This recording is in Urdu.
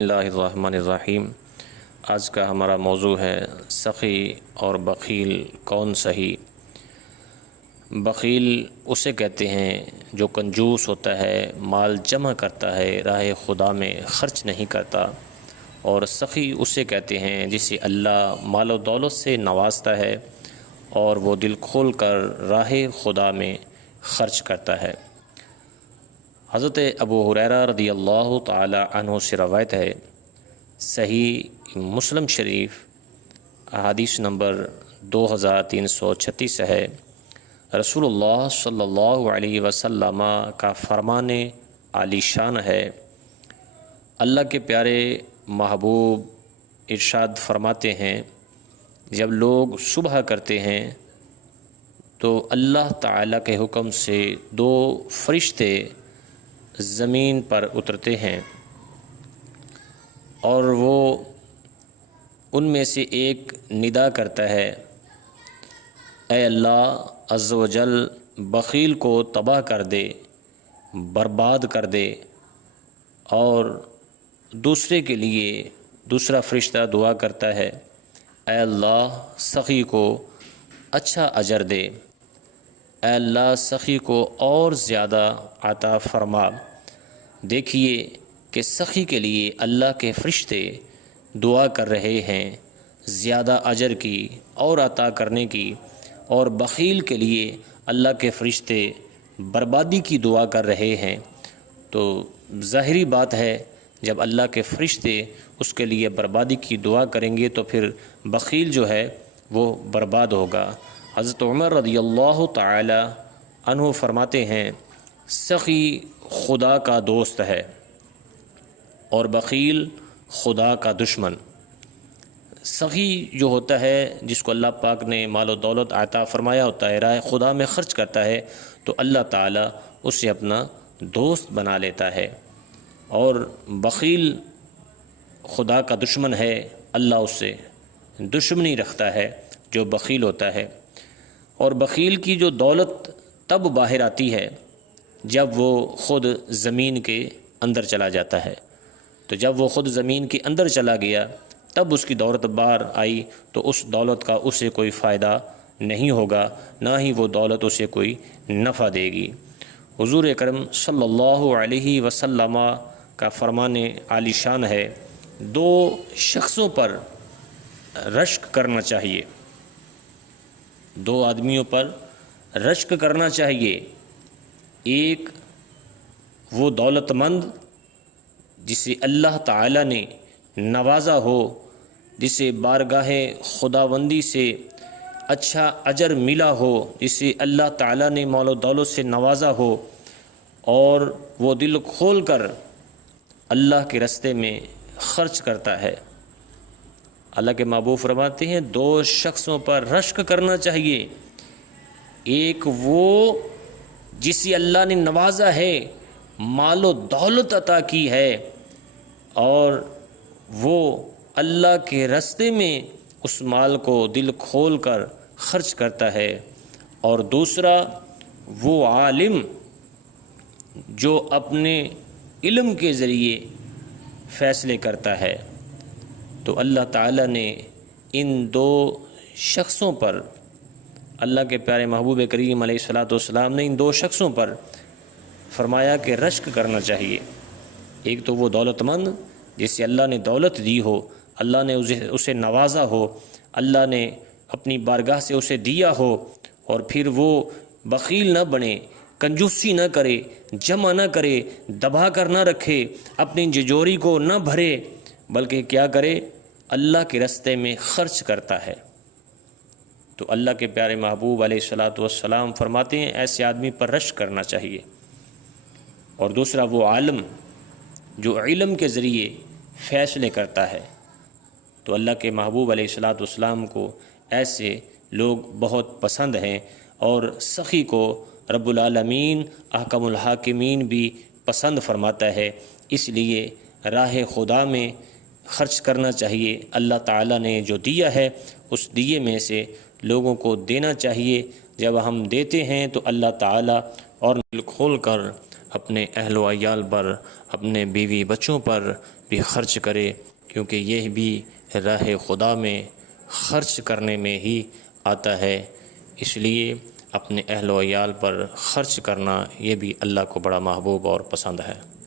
اللہ الرحمن الرحیم۔ آج کا ہمارا موضوع ہے سخی اور بخیل کون صحیح۔ بخیل اسے کہتے ہیں جو کنجوس ہوتا ہے، مال جمع کرتا ہے، راہ خدا میں خرچ نہیں کرتا، اور سخی اسے کہتے ہیں جسے اللہ مال و دولت سے نوازتا ہے اور وہ دل کھول کر راہ خدا میں خرچ کرتا ہے۔ حضرت ابو ہریرہ رضی اللہ تعالی عنہ سے روایت ہے، صحیح مسلم شریف احادیث نمبر 2336 ہے، رسول اللہ صلی اللہ علیہ وسلم کا فرمان عالی شان ہے۔ اللہ کے پیارے محبوب ارشاد فرماتے ہیں، جب لوگ صبح کرتے ہیں تو اللہ تعالیٰ کے حکم سے دو فرشتے زمین پر اترتے ہیں اور وہ ان میں سے ایک ندا کرتا ہے، اے اللہ عز و جل بخیل کو تباہ کر دے، برباد کر دے، اور دوسرے کے لیے دوسرا فرشتہ دعا کرتا ہے، اے اللہ سخی کو اچھا اجر دے، اے اللہ سخی کو اور زیادہ عطا فرما۔ دیکھیے کہ سخی کے لیے اللہ کے فرشتے دعا کر رہے ہیں زیادہ اجر کی اور عطا کرنے کی، اور بخیل کے لیے اللہ کے فرشتے بربادی کی دعا کر رہے ہیں۔ تو ظاہری بات ہے، جب اللہ کے فرشتے اس کے لیے بربادی کی دعا کریں گے تو پھر بخیل جو ہے وہ برباد ہوگا۔ حضرت عمر رضی اللہ تعالی عنہ فرماتے ہیں، سخی خدا کا دوست ہے اور بخیل خدا کا دشمن۔ سخی جو ہوتا ہے، جس کو اللہ پاک نے مال و دولت عطا فرمایا ہوتا ہے، راہ خدا میں خرچ کرتا ہے، تو اللہ تعالیٰ اسے اپنا دوست بنا لیتا ہے، اور بخیل خدا کا دشمن ہے، اللہ اس سے دشمنی رکھتا ہے جو بخیل ہوتا ہے۔ اور بخیل کی جو دولت تب باہر آتی ہے جب وہ خود زمین کے اندر چلا جاتا ہے، تو جب وہ خود زمین کے اندر چلا گیا تب اس کی دولت باہر آئی، تو اس دولت کا اسے کوئی فائدہ نہیں ہوگا، نہ ہی وہ دولت اسے کوئی نفع دے گی۔ حضور اکرم صلی اللہ علیہ وسلم کا فرمان عالی شان ہے، دو شخصوں پر رشک کرنا چاہیے، دو آدمیوں پر رشک کرنا چاہیے۔ ایک وہ دولت مند جسے اللہ تعالیٰ نے نوازا ہو، جسے بارگاہ خداوندی سے اچھا اجر ملا ہو، جسے اللہ تعالیٰ نے مال و دولت سے نوازا ہو، اور وہ دل کھول کر اللہ کے راستے میں خرچ کرتا ہے۔ اللہ کے محبوب فرماتے ہیں، دو شخصوں پر رشک کرنا چاہیے۔ ایک وہ جسے اللہ نے نوازا ہے، مال و دولت عطا کی ہے، اور وہ اللہ کے راستے میں اس مال کو دل کھول کر خرچ کرتا ہے، اور دوسرا وہ عالم جو اپنے علم کے ذریعے فیصلے کرتا ہے۔ تو اللہ تعالیٰ نے ان دو شخصوں پر، اللہ کے پیارے محبوب کریم علیہ الصلوۃ والسلام نے ان دو شخصوں پر فرمایا کہ رشک کرنا چاہیے۔ ایک تو وہ دولت مند جسے اللہ نے دولت دی ہو، اللہ نے اسے نوازا ہو، اللہ نے اپنی بارگاہ سے اسے دیا ہو، اور پھر وہ بخیل نہ بنے، کنجوسی نہ کرے، جمع نہ کرے، دبا کر نہ رکھے، اپنی ججوری کو نہ بھرے، بلکہ کیا کرے، اللہ کے راستے میں خرچ کرتا ہے۔ تو اللہ کے پیارے محبوب علیہ الصلوۃ والسلام فرماتے ہیں ایسے آدمی پر رشک کرنا چاہیے۔ اور دوسرا وہ عالم جو علم کے ذریعے فیصلے کرتا ہے۔ تو اللہ کے محبوب علیہ الصلوۃ والسلام کو ایسے لوگ بہت پسند ہیں، اور سخی کو رب العالمین احکم الحاکمین بھی پسند فرماتا ہے، اس لیے راہ خدا میں خرچ کرنا چاہیے۔ اللہ تعالیٰ نے جو دیا ہے اس دیے میں سے لوگوں کو دینا چاہیے۔ جب ہم دیتے ہیں تو اللہ تعالیٰ اور دل کھول کر اپنے اہل و عیال پر، اپنے بیوی بچوں پر، بھی خرچ کرے، کیونکہ یہ بھی راہ خدا میں خرچ کرنے میں ہی آتا ہے۔ اس لیے اپنے اہل و عیال پر خرچ کرنا یہ بھی اللہ کو بڑا محبوب اور پسند ہے۔